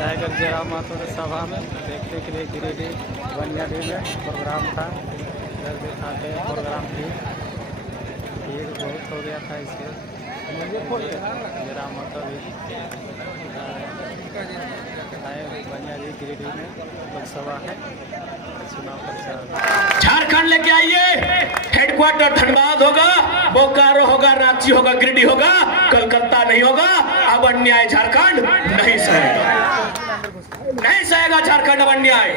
Tiger Jairam Mahato सभा में देखने के लिए गिरिडीह बनियाडीह में प्रोग्राम था। इधर दिखाते हैं प्रोग्राम की भीड़ बहुत हो गया था। इसके जयराम महतो भी आए बनियाडीह गिरिडीह में लोकसभा है चुनाव प्रचार। झारखंड लेके आइए, हेडक्वार्टर धनबाद होगा, बोकारो होगा, रांची होगा, गिरिडीह होगा, कलकत्ता नहीं होगा। अब अन्याय झारखंड नहीं सहेगा, नहीं सहेगा झारखंड अब अन्याय।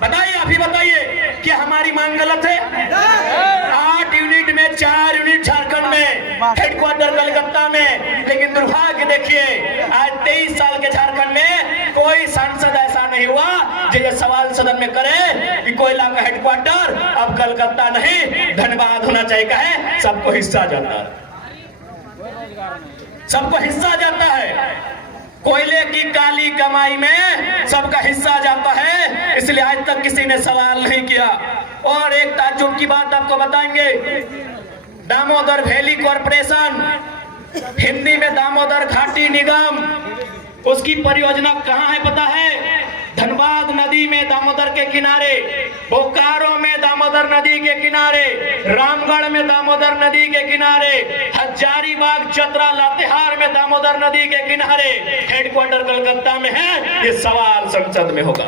बताइए, आप ही बताइए कि हमारी मांग गलत है? 8 यूनिट में 4 यूनिट झारखंड में, हेडक्वार्टर कलकत्ता में। लेकिन दुर्भाग्य देखिए, आज 23 साल के झारखंड में कोई सांसद ऐसा नहीं हुआ जो ये सवाल सदन में करे कि कोयला का हेडक्वार्टर अब कलकत्ता नहीं धनबाद होना चाहिए। कहे सबको हिस्सा जाता है, सबको हिस्सा जाता है। कोयले की काली कमाई में सबका हिस्सा जाता है, इसलिए आज तक किसी ने सवाल नहीं किया। और एक ताज्जुब की बात आपको बताएंगे, दामोदर वैली कॉर्पोरेशन, हिंदी में दामोदर घाटी निगम, उसकी परियोजना कहाँ है पता है? धनबाद नदी में दामोदर के किनारे, बोकारो में दामोदर नदी के किनारे, रामगढ़ में दामोदर नदी के किनारे, हजारीबाग, चतरा, लातेहार में दामोदर नदी के किनारे। हेडक्वार्टर कलकत्ता में है। ये सवाल संसद में होगा।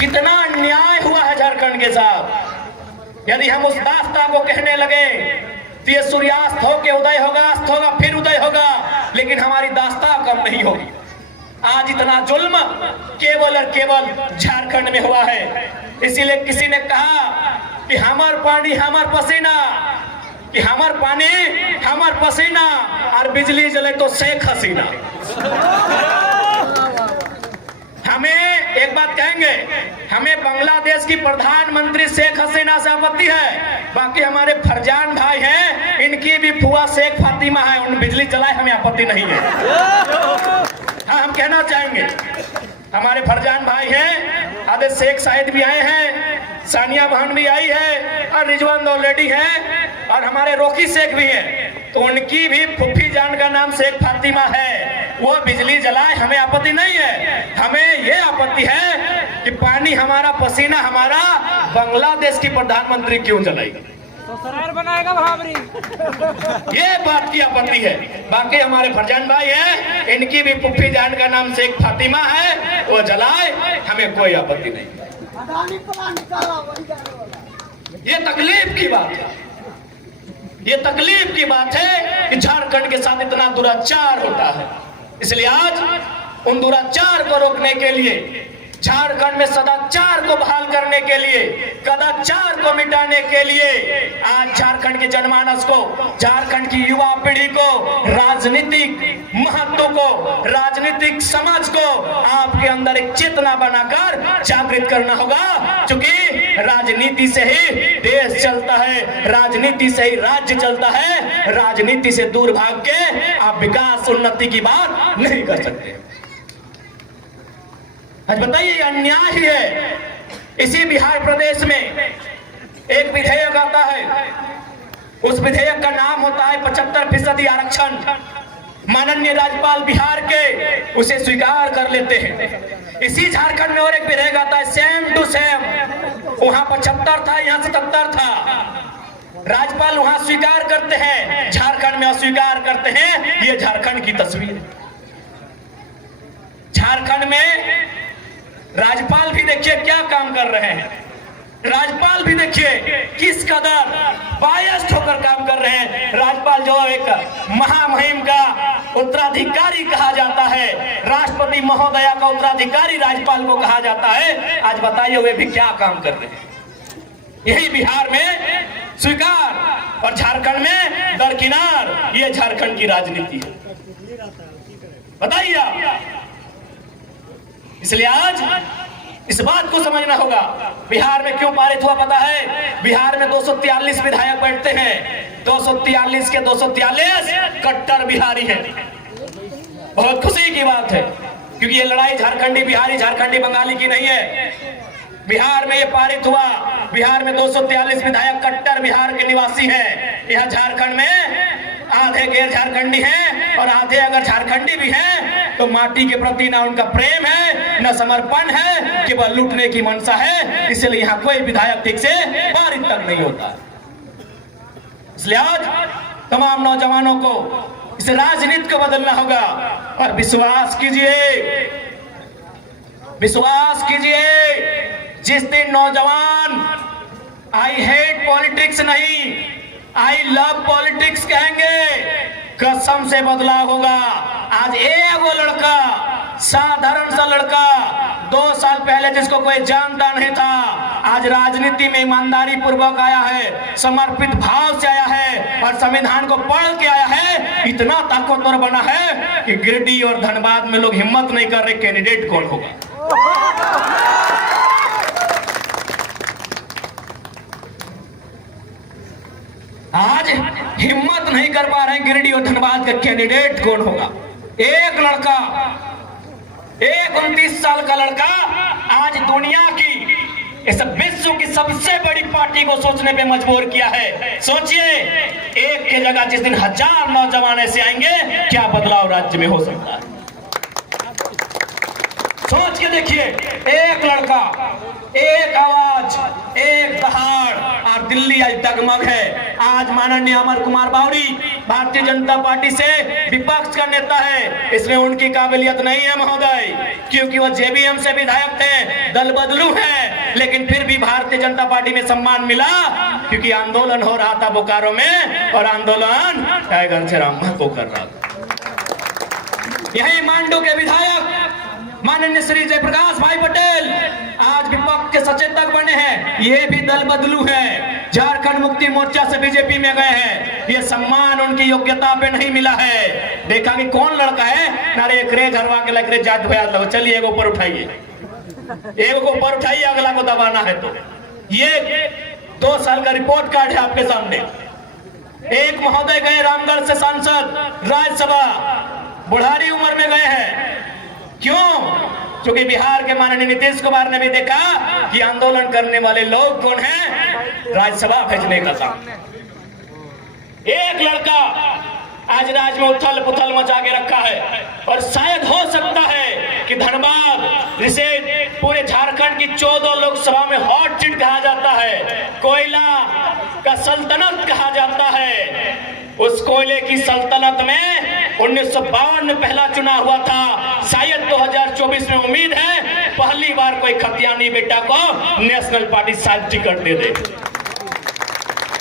कितना अन्याय हुआ है झारखंड के साथ। यदि हम उस दास्ता को कहने लगे तो ये सूर्यास्त होके उदय होगा, अस्त होगा, फिर उदय होगा, लेकिन हमारी दास्ता कम नहीं होगी। आज इतना जुल्म केवल और केवल झारखंड में हुआ है। इसीलिए किसी ने कहा कि हमार पानी हमार पसीना, कि हमार पानी हमार पसीना, और बिजली जले तो शेख हसीना। हमें एक बात कहेंगे, हमें बांग्लादेश की प्रधानमंत्री शेख हसीना से आपत्ति है। बाकी हमारे फरजान भाई हैं, इनकी भी फुआ शेख फातिमा है, उन बिजली चलाए, हमें आपत्ति नहीं है। हाँ, हम कहना चाहेंगे हमारे फरजान भाई हैं, आदे शेख साहिद भी आए हैं, सानिया बहन भी आई है, और रिजवान ऑलरेडी है, और हमारे रोकी शेख भी हैं। तो उनकी भी फुफी जान का नाम शेख फातिमा है, वो बिजली जलाए, हमें आपत्ति नहीं है। हमें ये आपत्ति है कि पानी हमारा, पसीना हमारा, बांग्लादेश की प्रधानमंत्री क्यों जलाएगा? तो सरकार बनाएगा वहां। ये बात की आपत्ति है। बाकी हमारे फरजान भाई हैं, इनकी भी फुफी जान का नाम शेख फातिमा है, वो जलाए, हमें कोई आपत्ति नहीं। ये तकलीफ की बात है, ये तकलीफ की बात है कि झारखंड के साथ इतना दुराचार होता है। इसलिए आज उन दुराचार को रोकने के लिए, झारखंड में सदाचार को बहाल करने के लिए, कदाचार को मिटाने के लिए आज झारखंड के जनमानस को, झारखंड की युवा पीढ़ी को, राजनीतिक महत्व को, राजनीतिक समझ को आपके अंदर एक चेतना बनाकर जागृत करना होगा। क्योंकि राजनीति से ही देश चलता है, राजनीति से ही राज्य चलता है। राजनीति से दूर भाग के आप विकास उन्नति की बात नहीं कर सकते। आज बताइए, अन्याय ही है। इसी बिहार प्रदेश में एक विधेयक आता है, उस विधेयक का नाम होता है 75% आरक्षण। माननीय राज्यपाल बिहार के उसे स्वीकार कर लेते हैं। इसी झारखंड में और एक विधेयक आता है, सेम टू सेम। वहां 75 था, यहाँ 77 था। राज्यपाल वहां स्वीकार करते हैं, झारखंड में अस्वीकार करते हैं। ये झारखंड की तस्वीर है। झारखंड में राज्यपाल भी देखिए क्या काम कर रहे हैं। राज्यपाल भी देखिए किस कदर बायस्ड होकर काम कर रहे हैं। राज्यपाल जो एक महामहिम का उत्तराधिकारी कहा जाता है, राष्ट्रपति महोदया का उत्तराधिकारी राज्यपाल को कहा जाता है। आज बताइए वे भी क्या काम कर रहे हैं। यही बिहार में स्वीकार और झारखंड में दरकिनार। ये झारखंड की राजनीति है, बताइए आप। इसलिए आज इस बात को समझना होगा, बिहार में क्यों पारित हुआ पता है? बिहार में 243 विधायक बैठते हैं, 243 के 243 कट्टर बिहारी हैं। बहुत खुशी की बात है, क्योंकि ये लड़ाई झारखंडी बिहारी, झारखंडी बंगाली की नहीं है। बिहार में ये पारित हुआ। बिहार में 243 विधायक कट्टर बिहार के निवासी हैं। यह झारखंड में आधे गैर झारखंडी हैं और आधे अगर झारखंडी भी हैं तो माटी के प्रति ना उनका प्रेम है न समर्पण है, केवल लूटने की मंशा है। इसलिए यहाँ कोई विधायक ठीक से पारित तक नहीं होता। इसलिए आज तमाम नौजवानों को इस राजनीति को बदलना होगा और विश्वास कीजिए जिस दिन नौजवान आई हेट पॉलिटिक्स नहीं आई लव पॉलिटिक्स कहेंगे, कसम से बदलाव होगा। आज एगो लड़का, साधारण सा लड़का 2 साल पहले जिसको कोई जानता नहीं था, आज राजनीति में ईमानदारी पूर्वक आया है, समर्पित भाव से आया है और संविधान को पढ़ के आया है। इतना ताकतवर बना है कि गिरिडीह और धनबाद में लोग हिम्मत नहीं कर रहे कैंडिडेट कौन होगा। आज हिम्मत नहीं कर पा रहे गिरिडीह और धनबाद का कैंडिडेट कौन होगा। एक लड़का, एक 29 साल का लड़का आज दुनिया की, इस विश्व की सबसे बड़ी पार्टी को सोचने पे मजबूर किया है। सोचिए, एक के जगह जिस दिन 1000 नौजवान ऐसे आएंगे, क्या बदलाव राज्य में हो सकता है। सोच के देखिए, एक लड़का, एक आवाज, एक दहाड़ और दिल्ली आज डगमग है। आज माननीय अमर कुमार बावरी भारतीय जनता पार्टी से विपक्ष का नेता है, इसमें उनकी काबिलियत नहीं है महोदय, क्योंकि वो जेबीएम से विधायक थे, दल बदलू है, लेकिन फिर भी भारतीय जनता पार्टी में सम्मान मिला क्योंकि आंदोलन हो रहा था बोकारो में और आंदोलन टाइगर श्रीराम महतो कर रहा था। यही मांडू के विधायक माननीय श्री जयप्रकाश भाई पटेल आज विपक्ष के सचेतक बने हैं, ये भी दल बदलू है, झारखंड मुक्ति मोर्चा से बीजेपी में गए हैं। ये सम्मान उनकी योग्यता पे नहीं मिला है। देखा कि कौन लड़का है, नारे एक हरवा के लग रहे जात भया लगो, चलिए एक ऊपर उठाइए, एक को ऊपर उठाइए, अगला को दबाना है। तो ये 2 साल का रिपोर्ट कार्ड है आपके सामने। एक महोदय गए रामगढ़ से सांसद राज्यसभा, बुढ़ारी उम्र में गए हैं। क्यों? क्योंकि बिहार के माननीय नीतीश कुमार ने भी देखा कि आंदोलन करने वाले लोग कौन हैं, राज्यसभा भेजने का था। एक लड़का आज राज्य में उथल पुथल मचा के रखा है और शायद हो सकता है कि धनबाद, जिसे पूरे झारखंड की 14 लोकसभा में हॉट सीट कहा जाता है, कोयला का सल्तनत कहा जाता है, उस कोयले की सल्तनत में 1952 में पहला चुनाव हुआ था। शायद 2024 में उम्मीद है पहली बार कोई खतियानी बेटा को नेशनल पार्टी शायद टिकट दे दे।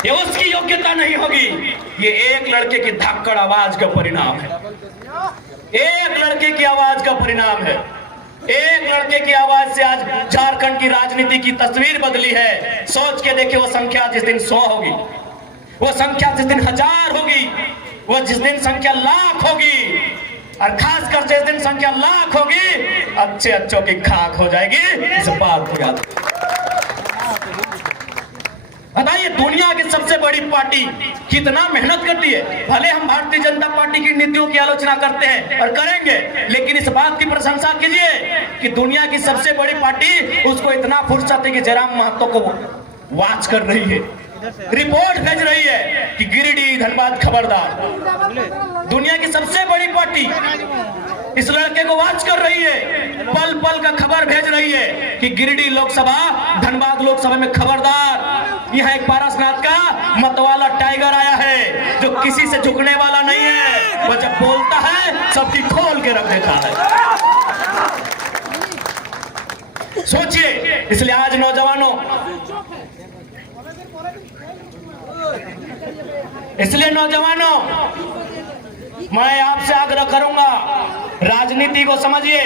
ये उसकी योग्यता नहीं होगी, ये एक लड़के की धाकड़ आवाज का परिणाम है, एक लड़के की आवाज का परिणाम है। एक लड़के की आवाज से आज झारखंड की राजनीति की तस्वीर बदली है। सोच के देखिए, वो संख्या जिस दिन 100 होगी, वो संख्या जिस दिन 1000 होगी, वो जिस दिन संख्या लाख होगी, और खासकर जिस दिन संख्या लाख होगी, अच्छे अच्छों की खाक हो जाएगी। इस बात को याद बताइए, दुनिया की सबसे बड़ी पार्टी कितना मेहनत करती है। भले हम भारतीय जनता पार्टी की नीतियों की आलोचना करते हैं और करेंगे, लेकिन इस बात की प्रशंसा कीजिए कि दुनिया की सबसे बड़ी पार्टी, उसको इतना फुर्सत है कि जयराम महतो को वॉच कर रही है, रिपोर्ट भेज रही है कि गिरिडीह धनबाद खबरदार। दुनिया की सबसे बड़ी पार्टी इस लड़के को वॉच कर रही है, पल पल का खबर भेज रही है कि गिरिडीह लोकसभा, धनबाद लोकसभा में खबरदार। यहाँ एक पारसनाथ का मतवाला टाइगर आया है जो किसी से झुकने वाला नहीं है, वो जब बोलता है सबकी खोल के रख देता है। सोचिए, इसलिए आज नौजवानों, मैं आपसे आग्रह करूंगा, राजनीति को समझिए।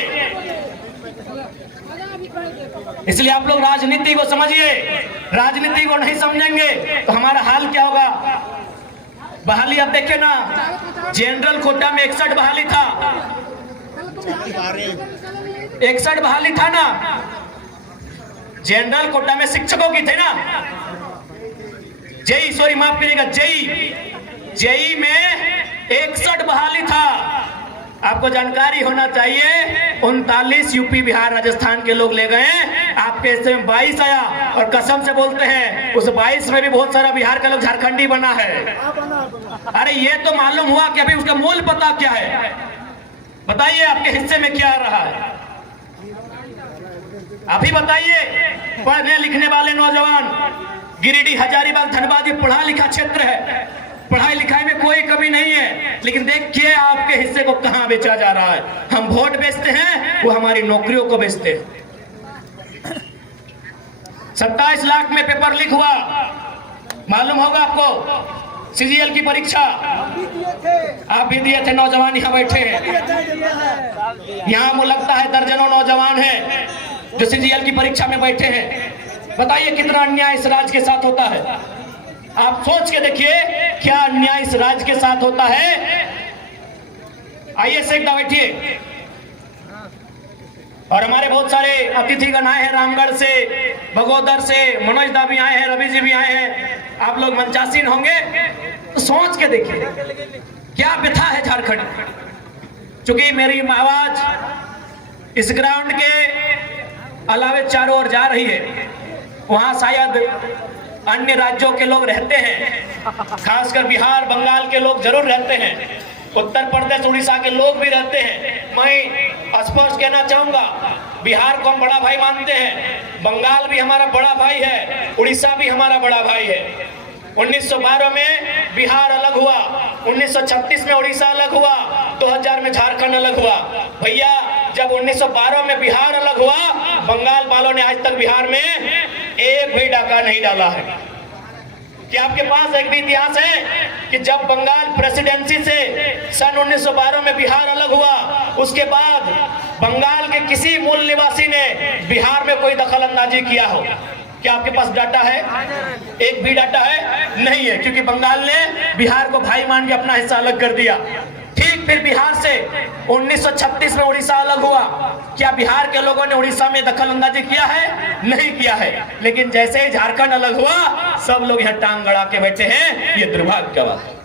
इसलिए आप लोग राजनीति को समझिए, राजनीति को नहीं समझेंगे तो हमारा हाल क्या होगा। बहाली आप देखे ना, जनरल कोटा में 61 बहाली था, 61 बहाली था ना, जनरल कोटा में शिक्षकों की थे ना, जेई, सॉरी माफ करिएगा, जेई में 61 बहाली था। आपको जानकारी होना चाहिए, 39 यूपी बिहार राजस्थान के लोग ले गए। आप आपके हिस्से में 22 आया और कसम से बोलते हैं उस 22 में भी बहुत सारा बिहार का लोग झारखंडी बना है। अरे ये तो मालूम हुआ कि अभी उसका मूल पता क्या है। बताइए आपके हिस्से में क्या आ रहा है, अभी बताइए। पढ़ने लिखने वाले नौजवान, गिरिडीह, हजारीबाग, धनबाद पढ़ा लिखा क्षेत्र है, पढ़ाई लिखाई में कोई कमी नहीं है, लेकिन देखिए आपके हिस्से को कहां बेचा जा रहा है। हम वोट बेचते हैं, वो हमारी नौकरियों को बेचते हैं। 27 लाख में पेपर लीक हुआ, मालूम होगा आपको। सीजीएल की परीक्षा आप भी दिए थे, नौजवान यहाँ बैठे हैं। यहाँ मुझे लगता है दर्जनों नौजवान हैं जो सीजीएल की परीक्षा में बैठे हैं। बताइए कितना अन्याय इस राज्य के साथ होता है। आप सोच के देखिए क्या अन्याय इस राज्य के साथ होता है। आइए से बैठिए। और हमारे बहुत सारे अतिथिगण आए हैं, रामगढ़ से, बगोदर से, मनोज दा भी आए हैं, रवि जी भी आए हैं। आप लोग मंचासीन होंगे तो सोच के देखिए क्या व्यथा है झारखंड। चूंकि मेरी आवाज इस ग्राउंड के अलावे चारों ओर जा रही है, वहां शायद अन्य राज्यों के लोग रहते हैं, खासकर बिहार बंगाल के लोग जरूर रहते हैं, उत्तर प्रदेश उड़ीसा के लोग भी रहते हैं। मैं स्पष्ट कहना चाहूंगा, बिहार को हम बड़ा भाई मानते हैं, बंगाल भी हमारा बड़ा भाई है, उड़ीसा भी हमारा बड़ा भाई है। 1912 में बिहार अलग हुआ, 1936 में उड़ीसा अलग हुआ, 2000 में झारखंड अलग हुआ। भैया जब 1912 में बिहार अलग हुआ, बंगाल वालों ने आज तक बिहार में एक भी डाका नहीं डाला है। क्या आपके पास एक भी इतिहास है कि जब बंगाल प्रेसिडेंसी से सन 1912 में बिहार अलग हुआ, उसके बाद बंगाल के किसी मूल निवासी ने बिहार में कोई दखल अंदाजी किया हो? क्या आपके पास डाटा है? एक भी डाटा है? नहीं है, क्योंकि बंगाल ने बिहार को भाई मान के अपना हिस्सा अलग कर दिया। ठीक फिर बिहार से 1936 में उड़ीसा अलग हुआ। क्या बिहार के लोगों ने उड़ीसा में दखल अंदाजी किया है? नहीं किया है। लेकिन जैसे ही झारखंड अलग हुआ, सब लोग यहाँ टांग गड़ा के बैठे हैं। ये दुर्भाग्य का बात है।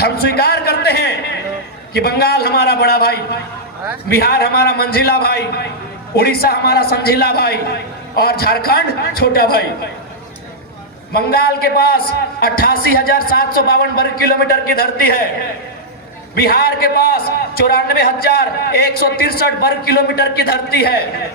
हम स्वीकार करते हैं कि बंगाल हमारा बड़ा भाई, बिहार हमारा मंझिला भाई, उड़ीसा हमारा समझिला भाई और झारखंड छोटा भाई। बंगाल के पास 88,752 वर्ग किलोमीटर की धरती है, बिहार के पास 94,163 वर्ग किलोमीटर की धरती है,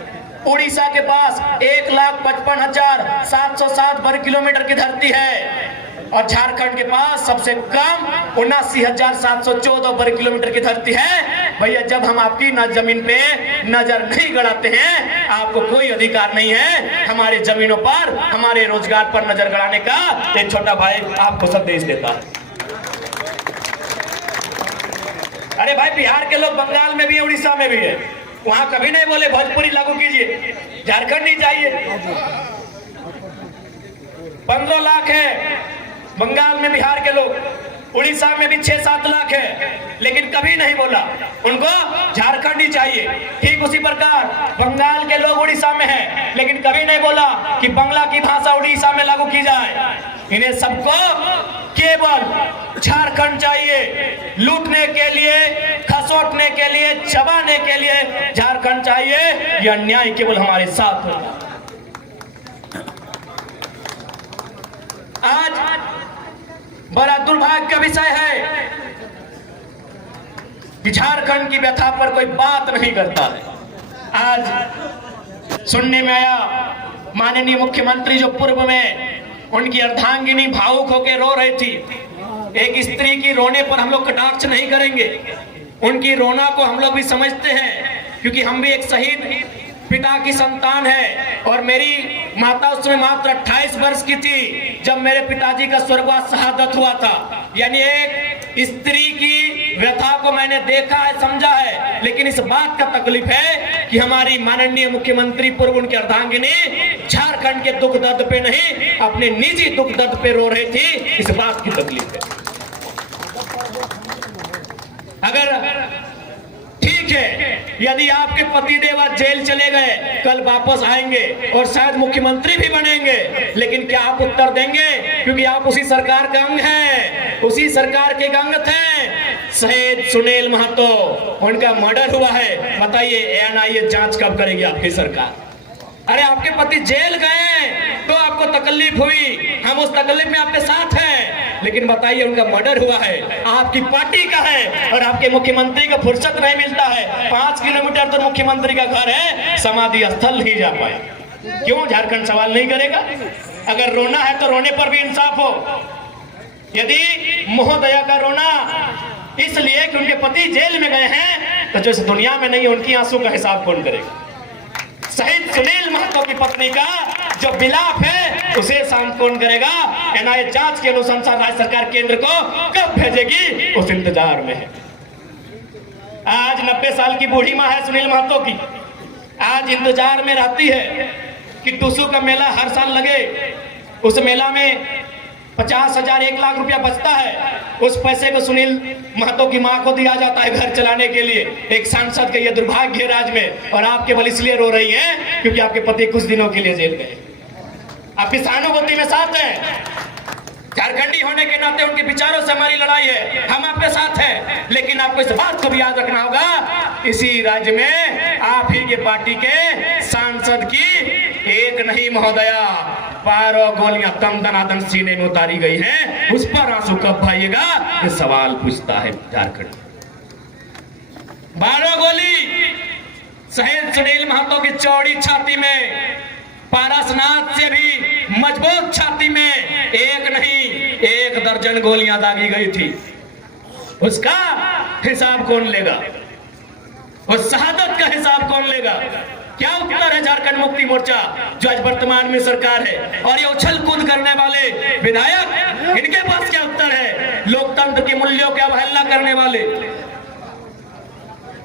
उड़ीसा के पास 1,55,707 वर्ग किलोमीटर की धरती है और झारखंड के पास सबसे कम 79,714 वर्ग किलोमीटर की धरती है। भैया जब हम आपकी जमीन पे नजर नहीं गड़ाते हैं, आपको कोई अधिकार नहीं है हमारे जमीनों पर, हमारे रोजगार पर नजर गड़ाने का। एक छोटा भाई आपको संदेश देता है। अरे भाई बिहार के लोग बंगाल में भी है, उड़ीसा में भी है, वहां कभी नहीं बोले भोजपुरी लागू कीजिए, झारखंड नहीं चाहिए। 15 लाख है बंगाल में बिहार के लोग, उड़ीसा में भी 6-7 लाख है, लेकिन कभी नहीं बोला उनको झारखंड ही चाहिए। ठीक उसी प्रकार बंगाल के लोग उड़ीसा में हैं, लेकिन कभी नहीं बोला कि बंगला की भाषा उड़ीसा में लागू की जाए। इन्हें सबको केवल झारखंड चाहिए, लूटने के लिए, खसोटने के लिए, चबाने के लिए झारखंड चाहिए। यह अन्याय केवल हमारे साथ होगा। आज बड़ा दुर्भाग्य का विषय है कि झारखंड की व्यथा पर कोई बात नहीं करता है। आज सुनने में आया माननीय मुख्यमंत्री जो पूर्व में उनकी अर्धांगिनी भावुक होकर रो रही थी। एक स्त्री की रोने पर हम लोग कटाक्ष नहीं करेंगे, उनकी रोना को हम लोग भी समझते हैं, क्योंकि हम भी एक शहीद पिता की संतान है। और मेरी माता उस समय मात्र 28 वर्ष की थी जब मेरे पिताजी का स्वर्गवास शहादत हुआ था। यानी एक स्त्री की व्यथा को मैंने देखा है, समझा है, लेकिन इस बात का तकलीफ है कि हमारी माननीय मुख्यमंत्री पूर्व उनकी अर्धांगिनी झारखंड के दुख दर्द पे नहीं, अपने निजी दुख दर्द पे रो रही थी। इस बात की तकलीफ है। अगर ठीक है, यदि आपके पतिदेव आज जेल चले गए, कल वापस आएंगे और शायद मुख्यमंत्री भी बनेंगे, लेकिन क्या आप उत्तर देंगे? क्योंकि आप उसी सरकार का अंग हैं, उसी उसी सरकार के अंग थे शहीद सुनील महतो, उनका मर्डर हुआ है। बताइए एनआईए जांच कब करेगी आपकी सरकार? अरे आपके पति जेल गए तो आपको तकलीफ हुई, हम उस तकलीफ में आपके साथ हैं, लेकिन बताइए उनका मर्डर हुआ है, आपकी पार्टी का है और आपके मुख्यमंत्री को फुर्सत नहीं मिलता है। 5 किलोमीटर तो मुख्यमंत्री का घर है, समाधि स्थल नहीं जा पाए। क्यों झारखंड सवाल नहीं करेगा? अगर रोना है तो रोने पर भी इंसाफ हो। यदि महोदया का रोना इसलिए कि उनके पति जेल में गए हैं, तो जो इस दुनिया में नहीं है उनकी आंसू का हिसाब कौन करेगा? शहीद सुनील महतो की पत्नी का जो विलाप है उसे शांत कौन करेगा? एनआईए जांच की अनुशंसा राज्य सरकार केंद्र को कब भेजेगी, उस इंतजार में है। आज 90 साल की बूढ़ी माँ है सुनील महतो की, आज इंतजार में रहती है कि टुसू का मेला हर साल लगे, उस मेला में 50,000 1 लाख रुपया बचता है, उस पैसे को सुनील महतो की मां को दिया जाता है घर चलाने के लिए। एक सांसद का यह दुर्भाग्य है राज्य में, और आप केवल इसलिए रो रही हैं क्योंकि आपके पति कुछ दिनों के लिए जेल गए। आपकी सहानुभूति में साथ है, झारखंडी होने के नाते उनके विचारों से हमारी लड़ाई है, हम आपके साथ हैं, लेकिन आपको इस बात को भी याद रखना होगा इसी राज्य में आप ही के पार्टी के सांसद की एक नहीं महोदया 12 गोलियां तन दनादन सीने में उतारी गई हैं, उस पर आंसू कब भाइएगा, ये सवाल पूछता है झारखंड। 12 गोली शहीद सुनील महतो की चौड़ी छाती में, पारसनाथ से भी मजबूत छाती में एक नहीं 1 दर्जन गोलियां दागी गई थी। उसका हिसाब कौन लेगा? उस शहादत का हिसाब कौन लेगा? क्या उत्तर है झारखंड मुक्ति मोर्चा जो आज वर्तमान में सरकार है, और ये उछल कूद करने वाले विधायक, इनके पास क्या उत्तर है? लोकतंत्र के मूल्यों की अवहेलना करने वाले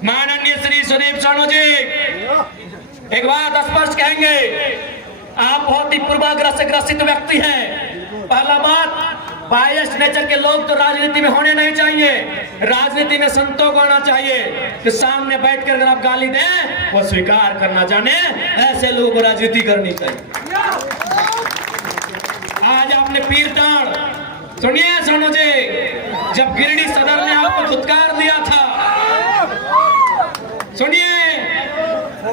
माननीय श्री सुदीप सोनू जी एक बात स्पष्ट कहेंगे, आप बहुत ही पूर्वाग्रह से ग्रसित व्यक्ति हैं। पहला बात, बायस्ड नेचर के लोग तो राजनीति में होने नहीं चाहिए, राजनीति में संतों को आना चाहिए कि सामने बैठकर अगर आप गाली दें वो स्वीकार करना जाने, ऐसे लोगों को राजनीति करनी चाहिए। आज आपने पीर टाण, सुनिए सोनू जी, जब गिरिडीह सदर ने आपको धुतकार दिया था, सुनिए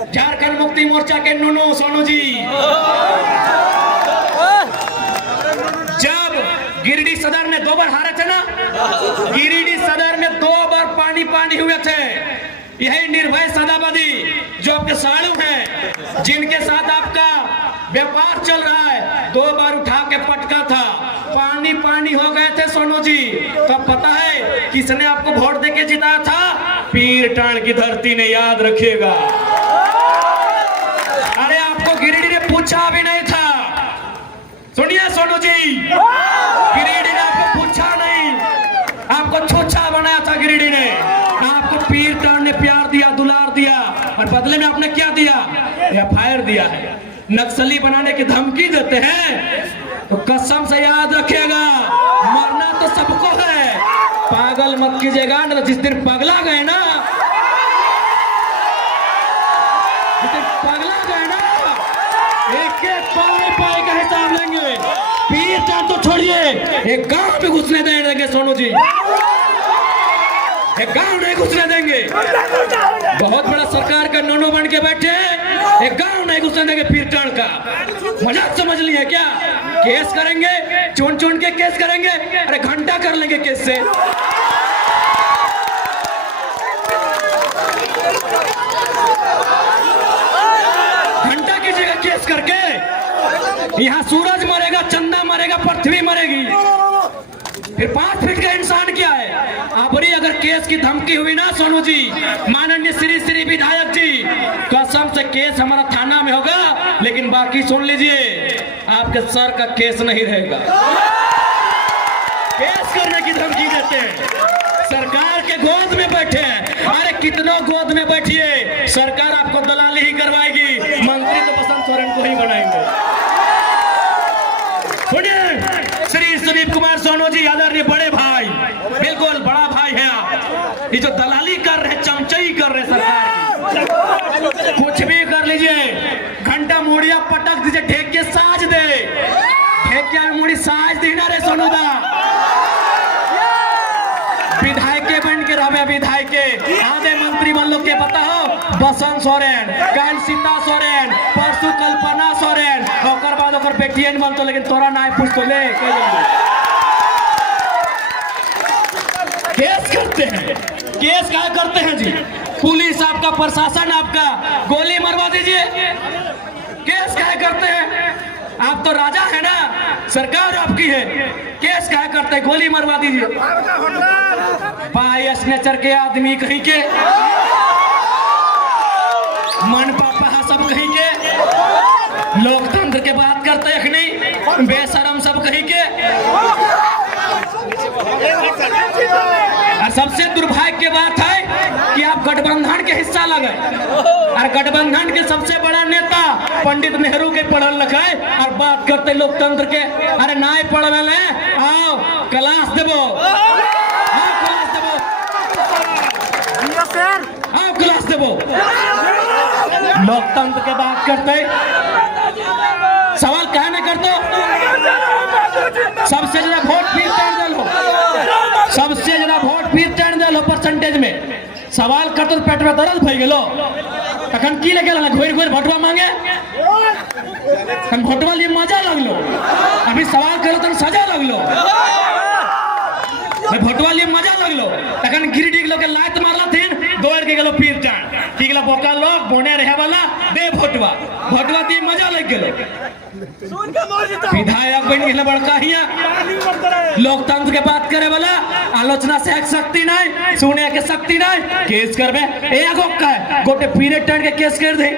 झारखंड मुक्ति मोर्चा के नूनू सोनू जी, जब गिरिडीह सदर ने 2 बार हारे थे ना, गिरिडीह सदर में 2 बार पानी हुए थे, यही निर्भय सदाबदी जो आपके साड़ू हैं, जिनके साथ आपका व्यापार चल रहा है, 2 बार उठा के पटका था, पानी हो गए थे सोनू जी। तब पता है किसने आपको वोट देके जिताया था? पीर टाण की धरती ने, याद रखिएगा। अरे आपको गिरिडीह ने पूछा भी नहीं था, सुनिए सोनू जी, गिरिडीह ने आपको पूछा नहीं, आपको छोछा बनाया था गिरिडीह ने, आपको पीर टाण ने प्यार दिया, दुलार दिया, और बदले में आपने क्या दिया? एफआईआर दिया है। नक्सली बनाने की धमकी देते हैं तो कसम से याद रखिएगा, मरना तो सबको है, पागल मत कीजिएगा ना। जिस दिन पगला गए ना, एक पाए का हिसाब लेंगे। पीर टाण तो छोड़िए, एक गांव में घुसने देंगे सोनू जी, एक गांव नहीं घुसने देंगे। बहुत बड़ा सरकार का नोनो बन के बैठे, एक गांव नहीं घुसने देंगे पीर टाण का। मजाक समझ लिए क्या? केस करेंगे, चुन के केस करेंगे, अरे घंटा कर लेंगे केस से। घंटा कीजिएगा केस करके, यहाँ सूरज मरेगा, चंदा मरेगा, पृथ्वी मरेगी, फिर 5 फीट का इंसान क्या है? आपरी अगर केस की धमकी हुई ना सोनू जी, माननीय श्री विधायक जी, कसम से केस हमारा थाना में होगा, लेकिन बाकी सुन लीजिए, आपके सर का केस नहीं रहेगा। केस करने की धमकी देते हैं, सरकार के गोद में बैठे हैं। अरे कितनों गोद में बैठिए, सरकार आपको दलाली ही करवाएगी, मंत्री तो बसंत सोरेन को ही बनाएंगे। श्री सुदीप कुमार सोनू जी, आदरणीय बड़े भाई, बिल्कुल बड़ा भाई है आप, ये जो दलाली कर रहे, चमचाई कर रहे सरकार की, कुछ भी कर लीजिए, घंटा मुड़िया पटक दीजिए, ढेके साज दे, ढेकिया मुड़ी साज दी ना रे सोनू दा, आवे विधायक के आवे मंत्री बन लोग के पता हो बसंत सोरेन, कल सीता सोरेन, परसों कल्पना सोरेन, और बाद ओकर बेटियन बन तो, लेकिन तोरा ना पूछ तो ले केस करते हैं। केस क्या करते हैं जी? पुलिस आपका, प्रशासन आपका, गोली मरवा दीजिए। केस क्या करते हैं? आप तो राजा है ना, सरकार आपकी है, केस क्या करते हैं? गोली मरवा दीजिए। बायस नेचर के आदमी कहीं के, मन पापा सब कहीं के, लोकतंत्र के बात करते हैं नहीं, बेशरम सब कहीं के। और सबसे दुर्भाग्य की बात है कि आप गठबंधन के हिस्सा लगे, और गठबंधन के सबसे बड़ा नेता पंडित नेहरू के पढ़ल लिखे, और बात करते लोकतंत्र के। अरे नाय पढ़वे ले, आओ क्लास देवो, आओ क्लास देवो, आओ क्लास देवो। लोकतंत्र के बात करते, सवाल कहा नहीं करते? सबसे ज्यादा वोट फिर टर्न दल हो, सबसे ज्यादा वोट फिर टर्न दल हो परसेंटेज में। सवाल करते तो पेट में दर्द भई गेलो, तखन की लगे घोर घोर भोटवा मांगे, भोटवा लिए मजा लगलो। अभी सवाल करो तो सजा लगलो, भोटवा लिए मजा लगलो। तखन गिरिडीह लोग के लात मारला थीन, दौड़ के गेलो फिर टर्न, की गेलो बोका लोग बोने रहे वाला दे भोटवा, भोटवा दी मजा लग गेलो। विधायक बन गए बड़का हिया, लोकतंत्र के बात करे वाला, आलोचना से शक्ति नहीं, सुने के शक्ति नहीं, केस करबे एगो का गोटे पीरियड टर्न के केस कर दे।